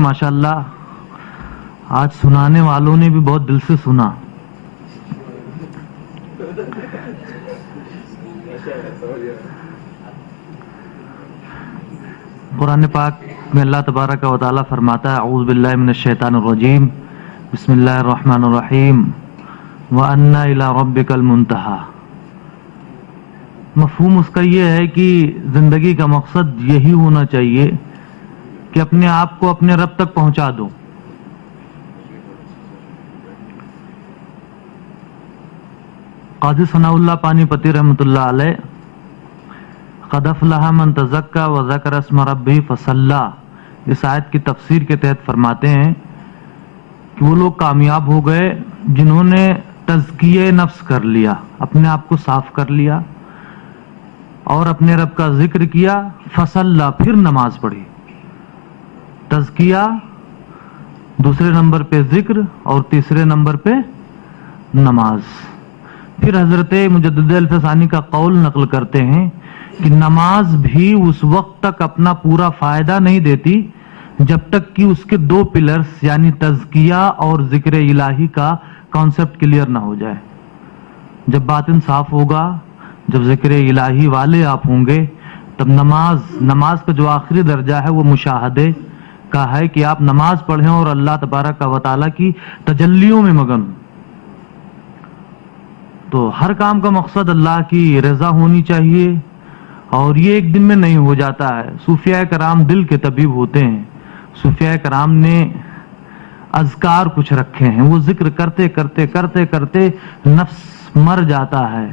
ماشاءاللہ آج سنانے والوں نے بھی بہت دل سے سنا. قرآن پاک میں اللہ تبارک و تعالیٰ فرماتا ہے اعوذ باللہ من الشیطان الرجیم بسم اللہ الرحمن الرحیم وَأَنَّ إِلَىٰ رَبِّكَ الْمُنْتَهَىٰ. مفہوم اس کا یہ ہے کہ زندگی کا مقصد یہی ہونا چاہیے کہ اپنے آپ کو اپنے رب تک پہنچا دو. قاضی ثناء اللہ پانی پتی رحمۃ اللہ علیہ قد افلح من تزکا وذکر اسم ربہ فصلی اس آیت کی تفسیر کے تحت فرماتے ہیں کہ وہ لوگ کامیاب ہو گئے جنہوں نے تزکیہ نفس کر لیا, اپنے آپ کو صاف کر لیا اور اپنے رب کا ذکر کیا, فصلی پھر نماز پڑھی. تزکیہ دوسرے نمبر پہ ذکر اور تیسرے نمبر پہ نماز. پھر حضرت مجدد الفسانی کا قول نقل کرتے ہیں کہ نماز بھی اس وقت تک اپنا پورا فائدہ نہیں دیتی جب تک کہ اس کے دو پلرز یعنی تزکیہ اور ذکر الہی کا کانسیپٹ کلیئر نہ ہو جائے. جب باطن صاف ہوگا, جب ذکر الہی والے آپ ہوں گے, تب نماز کا جو آخری درجہ ہے وہ مشاہدے کا ہے کہ آپ نماز پڑھیں اور اللہ تبارک و تعالیٰ کی تجلیوں میں مگن. تو ہر کام کا مقصد اللہ کی رضا ہونی چاہیے اور یہ ایک دن میں نہیں ہو جاتا ہے. صوفیاء کرام دل کے طبیب ہوتے ہیں. صوفیاء کرام نے اذکار کچھ رکھے ہیں, وہ ذکر کرتے کرتے کرتے کرتے نفس مر جاتا ہے,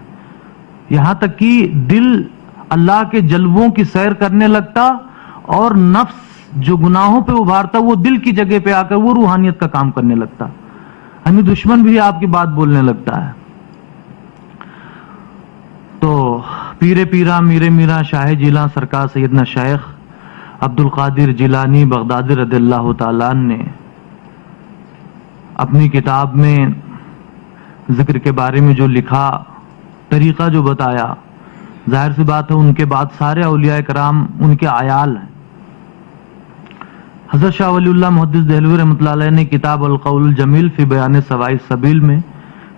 یہاں تک کہ دل اللہ کے جلووں کی سیر کرنے لگتا اور نفس جو گناہوں پہ ابھارتا وہ دل کی جگہ پہ آ کر وہ روحانیت کا کام کرنے لگتا, یعنی دشمن بھی آپ کی بات بولنے لگتا ہے. تو پیر پیرا میرے میرا شاہ جیلاں سرکار سیدنا شیخ عبد القادر جیلانی بغدادی رضی اللہ تعالیٰ نے اپنی کتاب میں ذکر کے بارے میں جو لکھا, طریقہ جو بتایا, ظاہر سی بات ہے ان کے بعد سارے اولیاء کرام ان کے عیال ہیں. حضرت شاہ ولی اللہ محدث دہلوی رحمۃ اللہ علیہ نے کتاب القول الجمیل فی بیان سوائی السبیل میں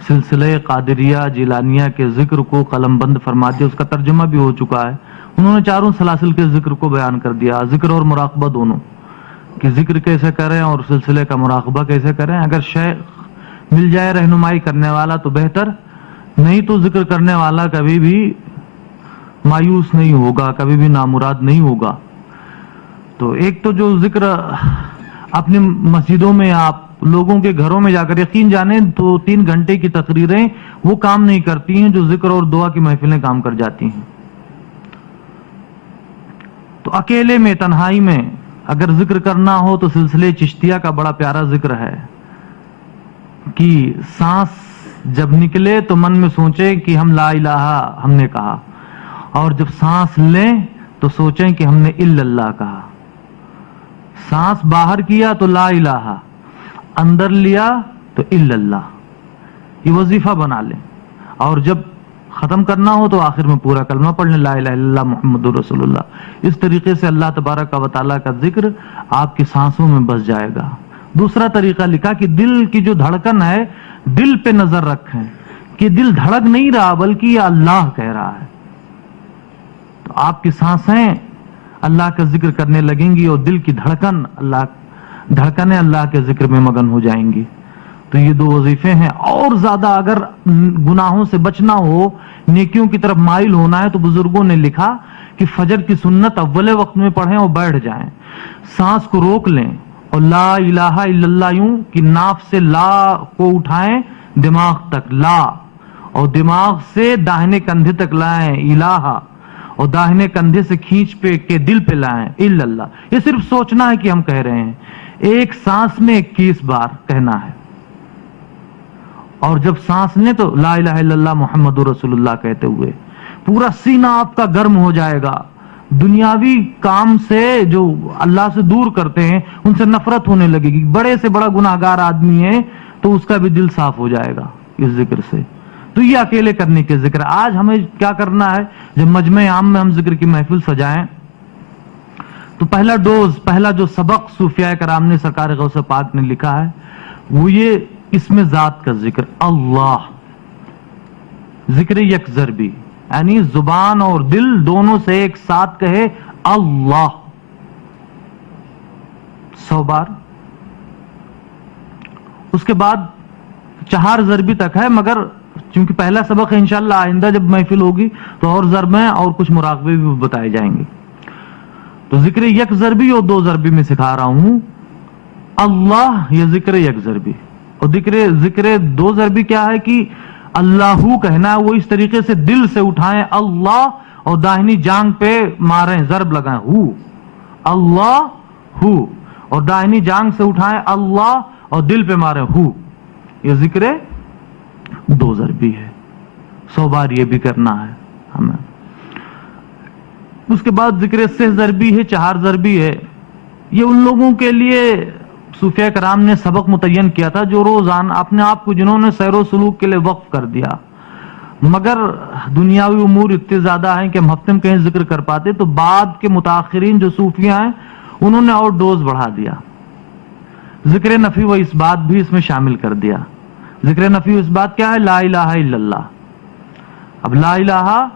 سلسلہ قادریہ جیلانیہ کے ذکر کو قلم بند فرما دیا. اس کا ترجمہ بھی ہو چکا ہے. انہوں نے چاروں سلاسل کے ذکر کو بیان کر دیا, ذکر اور مراقبہ دونوں, کہ ذکر کیسے کریں اور سلسلے کا مراقبہ کیسے کریں. اگر شیخ مل جائے رہنمائی کرنے والا تو بہتر, نہیں تو ذکر کرنے والا کبھی بھی مایوس نہیں ہوگا, کبھی بھی نامراد نہیں ہوگا. تو ایک تو جو ذکر اپنی مسجدوں میں آپ لوگوں کے گھروں میں جا کر یقین جانیں تو 3 گھنٹے کی تقریریں وہ کام نہیں کرتی ہیں جو ذکر اور دعا کی محفلیں کام کر جاتی ہیں. تو اکیلے میں تنہائی میں اگر ذکر کرنا ہو تو سلسلے چشتیہ کا بڑا پیارا ذکر ہے کہ سانس جب نکلے تو من میں سوچیں کہ ہم لا الہ ہم نے کہا, اور جب سانس لیں تو سوچیں کہ ہم نے الا اللہ کہا. سانس باہر کیا تو لا الہ, اندر لیا تو الا اللہ. یہ وظیفہ بنا لیں, اور جب ختم کرنا ہو تو آخر میں پورا کلمہ پڑھ لیں لا الہ الا اللہ محمد رسول اللہ. اس طریقے سے اللہ تبارک و تعالیٰ کا ذکر آپ کی سانسوں میں بس جائے گا. دوسرا طریقہ لکھا کہ دل کی جو دھڑکن ہے دل پہ نظر رکھیں کہ دل دھڑک نہیں رہا بلکہ یہ اللہ کہہ رہا ہے. تو آپ کی سانسیں اللہ کا ذکر کرنے لگیں گی اور دل کی دھڑکنیں اللہ کے ذکر میں مگن ہو جائیں گی. تو یہ 2 وظیفے ہیں. اور زیادہ اگر گناہوں سے بچنا ہو, نیکیوں کی طرف مائل ہونا ہے, تو بزرگوں نے لکھا کہ فجر کی سنت اول وقت میں پڑھیں اور بیٹھ جائیں, سانس کو روک لیں اور لا الہ الا اللہ یوں کہ ناف سے لا کو اٹھائیں دماغ تک لا, اور دماغ سے داہنے کندھے تک لائیں الہ, اور داہنے کندھے سے کھینچ پہ کے دل پہ لائیں الا اللہ. یہ صرف سوچنا ہے کہ ہم کہہ رہے ہیں. ایک سانس میں 21 بار کہنا ہے, اور جب سانس لیں تو لا الہ الا اللہ محمد رسول اللہ کہتے ہوئے پورا سینہ آپ کا گرم ہو جائے گا. دنیاوی کام سے جو اللہ سے دور کرتے ہیں ان سے نفرت ہونے لگے گی. بڑے سے بڑا گناہگار آدمی ہے تو اس کا بھی دل صاف ہو جائے گا اس ذکر سے. تو یہ اکیلے کرنے کے ذکر. آج ہمیں کیا کرنا ہے, جب مجمع عام میں ہم ذکر کی محفل سجائیں تو پہلا ڈوز، پہلا جو سبق صوفیاء کرام نے سرکار غوث پاک نے لکھا ہے وہ یہ اسم ذات کا ذکر، اللہ، ذکر یک ضربی، یعنی زبان اور دل دونوں سے ایک ساتھ کہے اللہ 100 بار. اس کے بعد 4 ضربی تک ہے، مگر چونکہ پہلا سبق ہے، انشاءاللہ آئندہ جب محفل ہوگی تو اور ضرب ہیں اور کچھ مراقبے بھی بتائے جائیں گے. تو ذکر یک ضربی اور 2 ضربی میں سکھا رہا ہوں. اللہ یہ ذکر یک ضربی، اور ذکر 2 ضربی کیا ہے کہ اللہ کہنا ہے، وہ اس طریقے سے دل سے اٹھائیں اللہ اور داہنی جانگ پہ ماریں، ضرب لگائیں ہو اللہ ہو، اور داہنی جانگ سے اٹھائیں اللہ اور دل پہ ماریں ہو. یہ ذکر 2 ضربی ہے، 100 بار یہ بھی کرنا ہے ہمیں. اس کے بعد ذکر 6 ضربی ہے، 4 ضربی ہے. یہ ان لوگوں کے لیے صوفیاء کرام نے سبق متعین کیا تھا جو روزانہ اپنے آپ کو جنہوں نے سیر و سلوک کے لیے وقف کر دیا، مگر دنیاوی امور اتنے زیادہ ہیں کہ ہم ہفتے میں کہیں ذکر کر پاتے. تو بعد کے متاخرین جو صوفیاء ہیں انہوں نے اور ڈوز بڑھا دیا، ذکر نفی و اثبات بھی اس میں شامل کر دیا. ذکر نفی و اثبات کیا ہے؟ لا الہ الا اللہ. اب لا الہ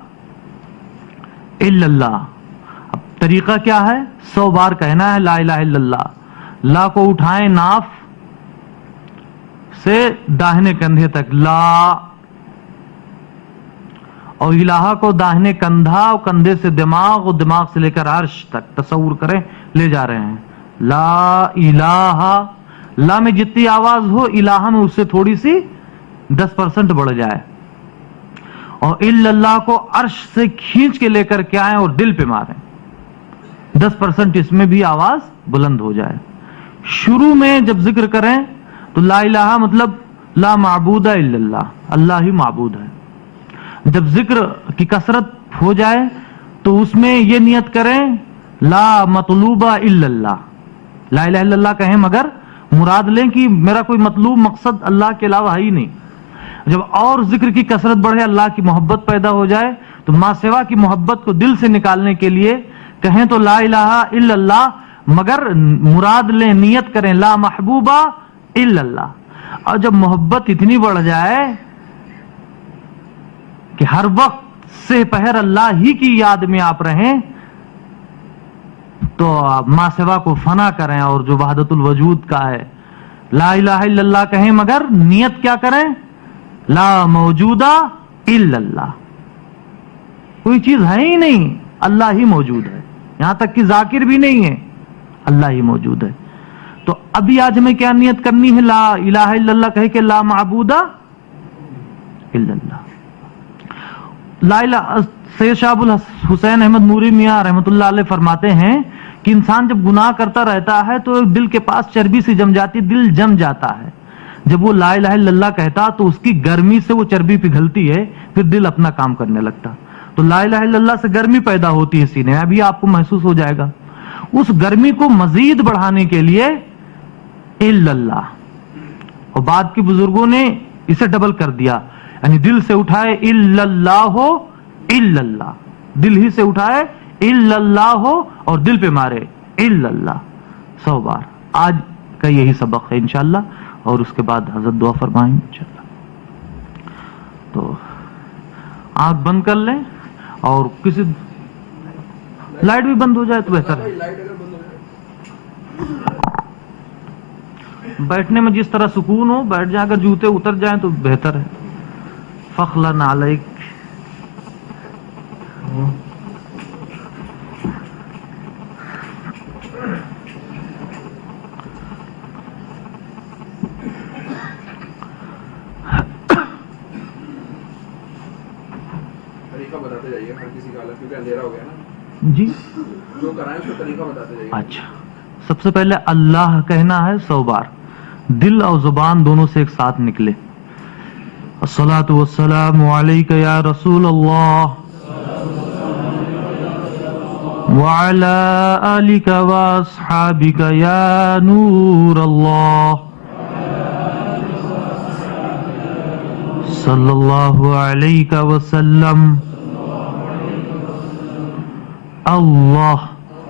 الا اللہ، اب طریقہ کیا ہے؟ 100 بار کہنا ہے لا الہ الا اللہ. لا کو اٹھائیں ناف سے داہنے کندھے تک لا، اور الہ کو داہنے کندھا اور کندھے سے دماغ اور دماغ سے لے کر عرش تک تصور کریں لے جا رہے ہیں. لا الہ، لا میں جتنی آواز ہو الہ میں اس سے تھوڑی سی 10% بڑھ جائے، اور الا اللہ کو عرش سے کھینچ کے لے کر کے آئیں اور دل پہ ماریں، 10% اس میں بھی آواز بلند ہو جائے. شروع میں جب ذکر کریں تو لا الہ مطلب لا معبود الا اللہ، اللہ ہی معبود ہے. جب ذکر کی کثرت ہو جائے تو اس میں یہ نیت کریں لا مطلوب الا اللہ. لا الہ الا اللہ کہیں مگر مراد لیں کہ میرا کوئی مطلوب مقصد اللہ کے علاوہ ہے ہی نہیں. جب اور ذکر کی کثرت بڑھے، اللہ کی محبت پیدا ہو جائے، تو ماں سوا کی محبت کو دل سے نکالنے کے لیے کہیں تو لا الہ الا اللہ، مگر مراد لیں، نیت کریں لا محبوبہ الا اللہ. اور جب محبت اتنی بڑھ جائے کہ ہر وقت سے پہر اللہ ہی کی یاد میں آپ رہیں، تو ماں سوا کو فنا کریں اور جو وحدت الوجود کا ہے لا الہ الا اللہ کہیں، مگر نیت کیا کریں؟ لا موجودہ الا اللہ. کوئی چیز ہے ہی نہیں، اللہ ہی موجود ہے، یہاں تک کہ ذاکر بھی نہیں ہے، اللہ ہی موجود ہے. تو ابھی آج ہمیں کیا نیت کرنی ہے؟ لا الہ الا اللہ کہے کہ لا معبود الا اللہ. لا الہ، سید شاہ ابوالحسین احمد نوری میاں رحمۃ اللہ علیہ فرماتے ہیں کہ انسان جب گناہ کرتا رہتا ہے تو دل کے پاس چربی سے جم جاتی، دل جم جاتا ہے. جب وہ لا الہ الا اللہ کہتا تو اس کی گرمی سے وہ چربی پگھلتی ہے، پھر دل اپنا کام کرنے لگتا. تو لا الہ الا اللہ سے گرمی پیدا ہوتی ہے سینے میں، ابھی آپ کو محسوس ہو جائے گا. اس گرمی کو مزید بڑھانے کے لیے الا اللہ، اور بعد کے بزرگوں نے اسے ڈبل کر دیا، یعنی دل سے اٹھائے الا اللہ ہو، الا اللہ، دل ہی سے اٹھائے الا اللہ ہو اور دل پہ مارے الا اللہ 100 بار. آج کا یہی سبق ہے انشاءاللہ، اور اس کے بعد حضرت دعا فرمائیں انشاءاللہ. تو آنکھ بند کر لیں، اور کسی لائٹ بھی بند ہو جائے تو بہتر ہے. بیٹھنے میں جس طرح سکون ہو بیٹھ جائیں، اگر جوتے اتر جائیں تو بہتر ہے. فخلن علیک. بتاتے جائیے ہر کسی کا الگ، کیونکہ اندھیرا ہو گیا نا جی، جو کرائیں اس کا طریقہ بتاتے جائیے. اچھا، سب سے پہلے اللہ کہنا ہے 100 بار، دل اور زبان دونوں سے ایک ساتھ نکلے. الصلاۃ والسلام علیک یا رسول اللہ وعلی آلک واصحابک یا نور اللہ صلی اللہ علیہ وسلم. اللہ